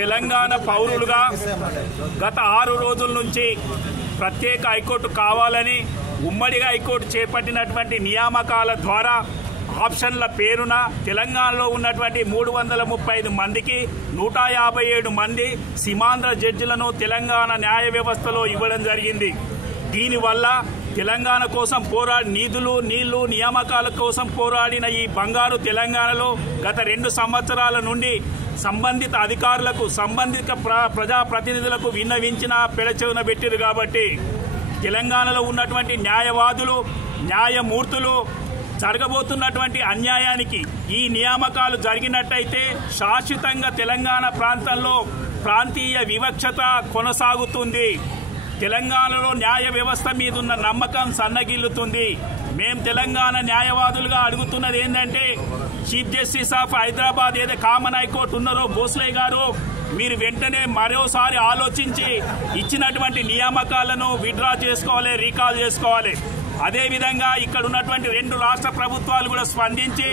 తెలంగాణ పౌరులుగా గత 6 రోజుల నుంచి ప్రత్యేక హైకోర్టు కావాలని ఉమ్మడిగా హైకోర్టు చేపట్టినటువంటి నియామకాల ద్వారా ఆప్షన్ల పేరున తెలంగాణలో ఉన్నటువంటి 335 మందికి 157 మంది సీమాంధ్ర జడ్జిలను తెలంగాణ న్యాయ వ్యవస్థలో ఇవ్వడం జరిగింది. దీనివల్ల తెలంగాణ కోసం పోరాడి నీళ్లు నియామకాల కోసం పోరాడిన ఈ బంగారు తెలంగాణలో గత 2 సంవత్సరాల నుండి సంబంధిత అధికారులకు సంబంధిత ప్రజాప్రతినిధులకు విన్నవించిన పెడచెవిన పెట్టిరు. కాబట్టి తెలంగాణలో ఉన్నటువంటి న్యాయవాదులు న్యాయమూర్తులు జరగబోతున్నటువంటి అన్యాయానికి ఈ నియామకాలు జరిగినట్టయితే శాశ్వతంగా తెలంగాణ ప్రాంతంలో ప్రాంతీయ వివక్షత కొనసాగుతుంది. తెలంగాణలో న్యాయ వ్యవస్థ మీద ఉన్న నమ్మకం సన్నగిల్లుతుంది. మేము తెలంగాణ న్యాయవాదులుగా అడుగుతున్నది ఏంటంటే, చీఫ్ జస్టిస్ ఆఫ్ హైదరాబాద్ ఏదో కామన్ హైకోర్టు ఉన్నారో భోస్లే గారు, మీరు వెంటనే మరోసారి ఆలోచించి ఇచ్చినటువంటి నియామకాలను విత్డ్రా చేసుకోవాలి, రీకాల్ చేసుకోవాలి. అదేవిధంగా ఇక్కడ ఉన్నటువంటి 2 రాష్ట్ర ప్రభుత్వాలు కూడా స్పందించి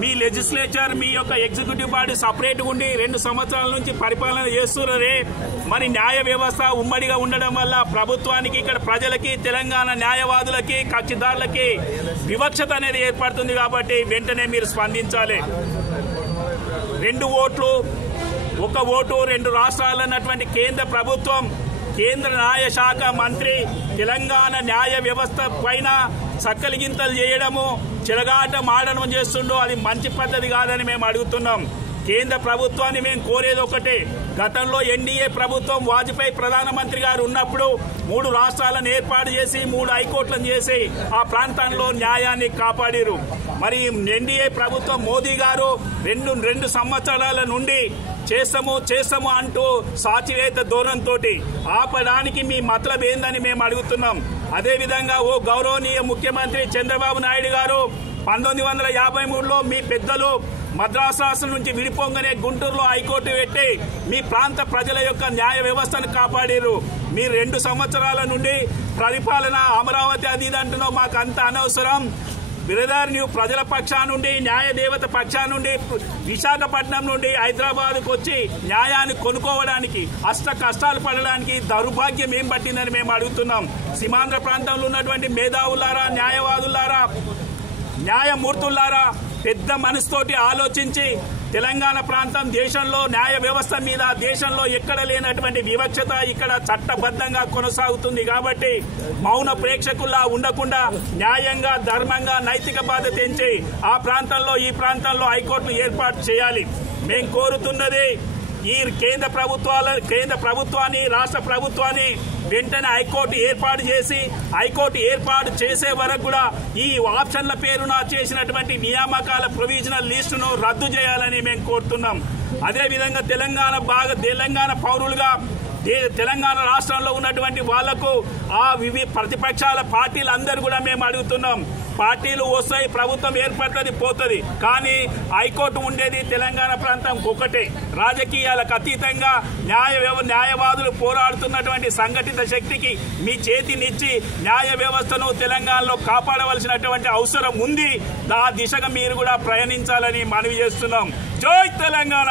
మీ లెజిస్లేచర్ మీ యొక్క ఎగ్జిక్యూటివ్ బాడీ సపరేట్గా ఉండి 2 సంవత్సరాల నుంచి పరిపాలన చేస్తున్నారే, మరి న్యాయ వ్యవస్థ ఉమ్మడిగా ఉండడం వల్ల ప్రభుత్వానికి ఇక్కడ ప్రజలకి తెలంగాణ న్యాయవాదులకి కక్షిదారులకి వివక్షత అనేది ఏర్పడుతుంది. కాబట్టి వెంటనే మీరు స్పందించాలి. 2 ఓట్లు 1 ఓటు 2 రాష్ట్రాలు అన్నటువంటి కేంద్ర ప్రభుత్వం, కేంద్ర న్యాయ శాఖ మంత్రి తెలంగాణ న్యాయ వ్యవస్థ పైన చక్కలిగింతలు చేయడము, చెలగాటం ఆడడం చేస్తుండో అది మంచి పద్ధతి కాదని మేము అడుగుతున్నాం. కేంద్ర ప్రభుత్వాన్ని మేము కోరేది ఒకటే, గతంలో ఎన్డీఏ ప్రభుత్వం వాజ్పేయి ప్రధానమంత్రి గారు ఉన్నప్పుడు 3 రాష్ట్రాలను ఏర్పాటు చేసి 3 హైకోర్టులను చేసి ఆ ప్రాంతంలో న్యాయాన్ని కాపాడారు. మరి ఎన్డీఏ ప్రభుత్వం మోదీ గారు 2 సంవత్సరాల నుండి చేస్తాము అంటూ సాచివేత ధోరణితో ఆపడానికి మీ మతలబ్ ఏందని మేము అడుగుతున్నాం. అదేవిధంగా ఓ గౌరవనీయ ముఖ్యమంత్రి చంద్రబాబు నాయుడు గారు 1953లో మీ పెద్దలు మద్రాసు రాష్ట్రం నుంచి విడిపోగానే గుంటూరులో హైకోర్టు పెట్టి మీ ప్రాంత ప్రజల యొక్క న్యాయ వ్యవస్థను కాపాడారు. మీరు 2 సంవత్సరాల నుండి పరిపాలన అమరావతి అది అంటున్నావు, మాకు అంత అనవసరం. బ్రదర్, నువ్వు ప్రజల పక్షా నుండి న్యాయ దేవత పక్షా నుండి విశాఖపట్నం నుండి హైదరాబాద్కు వచ్చి న్యాయాన్ని కొనుక్కోవడానికి అష్ట కష్టాలు పడడానికి దౌర్భాగ్యం ఏం పట్టిందని మేము అడుగుతున్నాం. సీమాంధ్ర ప్రాంతంలో ఉన్నటువంటి మేధావులారా, న్యాయవాదులారా, న్యాయమూర్తులారా, పెద్ద మనసుతోటి ఆలోచించి తెలంగాణ ప్రాంతం దేశంలో న్యాయ వ్యవస్థ మీద దేశంలో ఎక్కడ లేనటువంటి వివక్షత ఇక్కడ చట్టబద్ధంగా కొనసాగుతుంది. కాబట్టి మౌన ప్రేక్షకుల్లా ఉండకుండా న్యాయంగా, ధర్మంగా, నైతిక బాధ్యత ఎంచి ఆ ప్రాంతంలో ఈ ప్రాంతంలో హైకోర్టును ఏర్పాటు చేయాలి. మేము కోరుతున్నది ఈ కేంద్ర ప్రభుత్వాన్ని రాష్ట్ర ప్రభుత్వాన్ని వెంటనే హైకోర్టు ఏర్పాటు చేసి హైకోర్టు ఏర్పాటు చేసే వరకు కూడా ఈ ఆప్షన్ల పేరున చేసినటువంటి నియామకాల ప్రొవిజనల్ లిస్టును రద్దు చేయాలని మేము కోరుతున్నాం. అదేవిధంగా తెలంగాణ పౌరులుగా తెలంగాణ రాష్ట్రంలో ఉన్నటువంటి వాళ్లకు ప్రతిపక్షాల పార్టీలు అందరూ కూడా మేము అడుగుతున్నాం. పార్టీలు వస్తాయి, ప్రభుత్వం ఏర్పడుతుంది, పోతుంది, కానీ హైకోర్టు ఉండేది తెలంగాణ ప్రాంతం ఒకటే. రాజకీయాలకు అతీతంగా న్యాయవాదులు పోరాడుతున్నటువంటి సంఘటిత శక్తికి మీ చేతినిచ్చి న్యాయ వ్యవస్థను తెలంగాణలో కాపాడవలసినటువంటి అవసరం ఉంది. ఆ దిశగా మీరు కూడా ప్రయాణించాలని మనవి చేస్తున్నాం. జై తెలంగాణ.